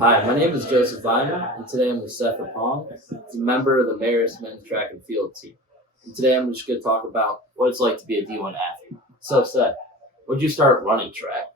Hi, my name is Joseph Viner, and today I'm with Seth Oppong, a member of the Marist men's track and field team. And today I'm just going to talk about what it's like to be a D1 athlete. So, Seth, when did you start running track?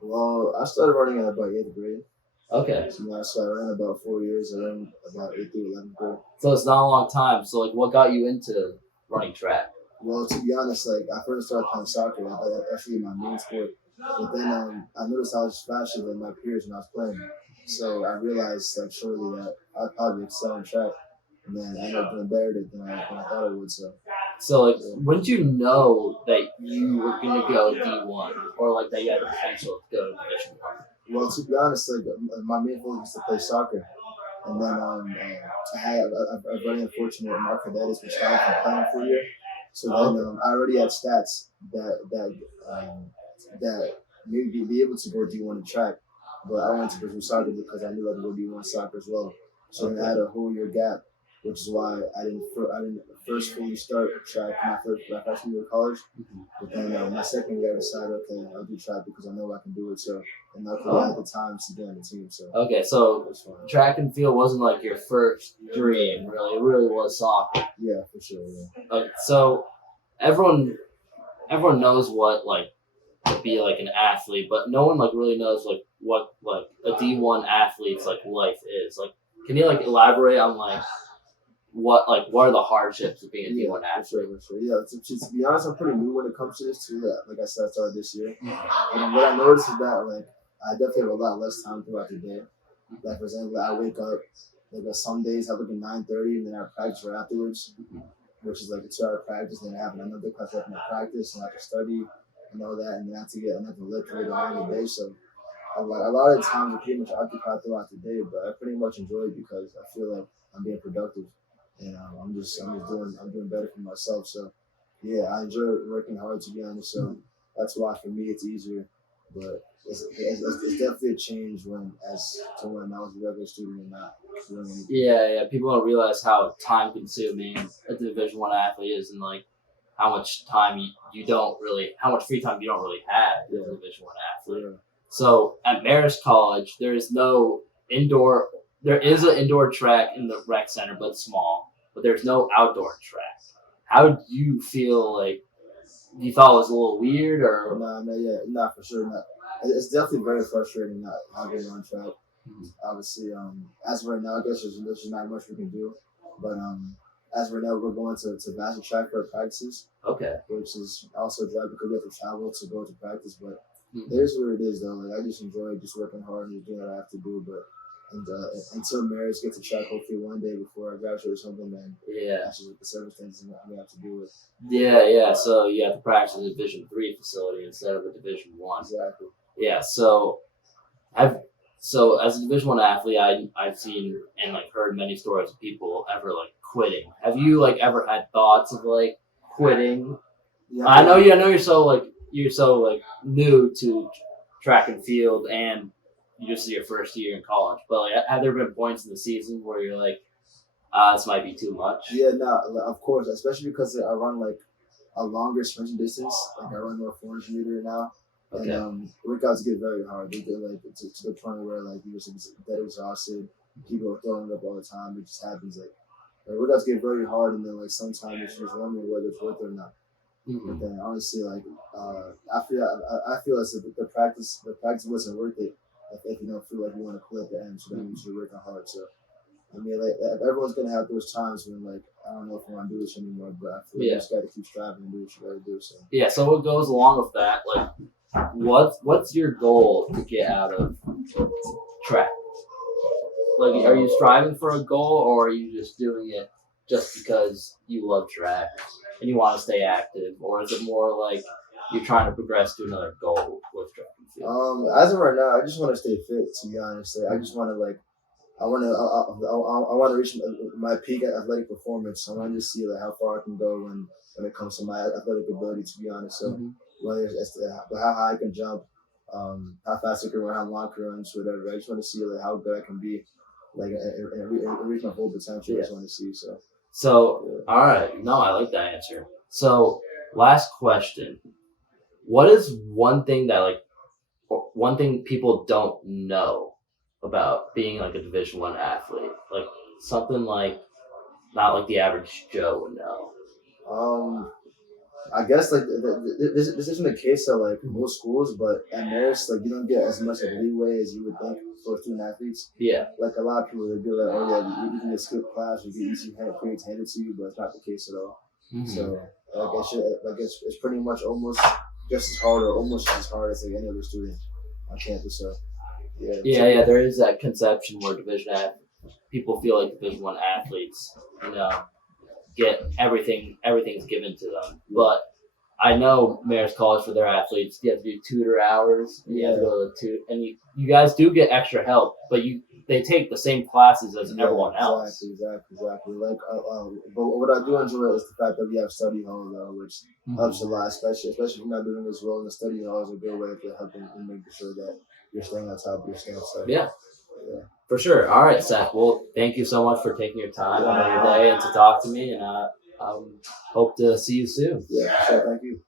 Well, I started running in about 8th grade. Okay, So I ran about 4 years. I ran about 8th through 11th grade. so it's not a long time. So, what got you into running track? Well, to be honest, I first started playing soccer. I thought that actually my main sport. But then I noticed I was faster than my peers when I was playing. So I realized shortly that I'd probably excel in track. And then I ended up doing better than I thought I would. So, when did you know that you were going to go D1 or that you had the potential to go to Division 1? Well, to be honest, my main goal was to play soccer. And then I had a very unfortunate myocarditis, which stopped me from playing for a year. So then I already had stats that made me be able to go D1 in track, but I wanted to pursue soccer because I knew I could go D1 soccer as well. So then I had a whole year gap, which is why I didn't first fully start track my freshman year of college. But then my second year I decided, okay, I'll do track because I know I can do it. So and luckily I had the time to get on the team. So Okay, so track and field wasn't like your first dream, really. It really was soccer. yeah, for sure. Yeah. So everyone knows what to be an athlete, but no one really knows what a D1 athlete's life is. Can you elaborate on what are the hardships of being a D1 athlete? For sure. Yeah, to be honest, I'm pretty new when it comes to this too. Like I said, I started this year. And what I noticed is that I definitely have a lot less time throughout the day. Like for example, I wake up some days I look at 9:30 and then I practice right afterwards, which is like a 2-hour practice. Then I have another class after my practice and I have to study and all that, and then I have to lift later on in the day. So a lot of the times are pretty much occupied throughout the day, but I pretty much enjoy it because I feel like I'm being productive. And I'm doing better for myself. So yeah, I enjoy working hard, to be honest. So that's why for me it's easier. But it's definitely a change when I was a regular student and not doing anything. Yeah. People don't realize how time consuming a Division 1 athlete is, and how much time how much free time you don't really have as a Division 1 athlete. Yeah. So at Marist College, there is an indoor track in the rec center, but small. But there's no outdoor track. How do you feel? You thought it was a little weird, or Nah, for sure not. It's definitely very frustrating not having on track. Obviously, as of right now, I guess there's not much we can do. But as of right now, we're going to Vassar track for our practices. Okay. Which is also dry because we have to travel to go to practice. But it is what it is, though. I just enjoy just working hard and doing what I have to do. But until Marist gets to track, hopefully one day before I graduate or something, then that's just the circumstances we have to deal with. Yeah. So you have to practice in a Division 3 facility instead of a Division 1. Exactly. Yeah. So as a Division 1 athlete, I've seen and heard many stories of people ever quitting. Have you ever had thoughts of quitting? Yeah, I know you're so new to track and field, and this is your first year in college. But have there been points in the season where you're this might be too much? Yeah, no, of course, especially because I run a longer sprinting distance. I run more 400 meter now. Okay. And workouts get very hard. They get to the point where you're just dead exhausted. People are throwing up all the time. It just happens. Workouts get very hard, and then sometimes it's just wondering whether it's worth it or not. But then honestly, I feel as if the practice wasn't worth it if you don't feel like you want to quit at the end. So then you should work hard. So I mean, everyone's gonna have those times when I don't know if I want to do this anymore, but I feel you just got to keep striving and do what you got to do. So yeah. So what goes along with that? What's your goal to get out of track? Are you striving for a goal, or are you just doing it just because you love track and you want to stay active, or is it more you're trying to progress to another goal with track and field? As of right now, I just want to stay fit. To be honest, I just want to I want to reach my peak athletic performance. I want to see how far I can go when it comes to my athletic ability. To be honest, so whether it's how high I can jump, how fast I can run, how long I can run, whatever. I just want to see how good I can be, and reach my full potential. I just want to see. So all right, no, I like that answer. So last question: what is one thing people don't know about being like a Division One athlete? Like something like not like the average Joe would know. I guess like this isn't the case at like most schools, but at Marist, like you don't get as much of leeway as you would think for student athletes. Yeah. Like a lot of people, they'd be like, "Oh yeah, you can get skip class, you get easy periods handed to you," but it's not the case at all. Mm-hmm. So it's pretty much almost just as hard or almost as hard as like any other student on campus. So yeah. There is that conception where people feel like Division One athletes, get everything's given to them. But I know Marist College for their athletes, you have to do tutor hours. You have to go to and you guys do get extra help, but they take the same classes as everyone else. Exactly. Like, but what I do enjoy is the fact that we have study hall though, which helps a lot, especially if you're not doing this well. In the study hall is a good way to help and making sure that you're staying on top of your stuff. Yeah. For sure. All right, Seth. Well, thank you so much for taking your time out of your day and to talk to me, and hope to see you soon. Yeah, sure. Thank you.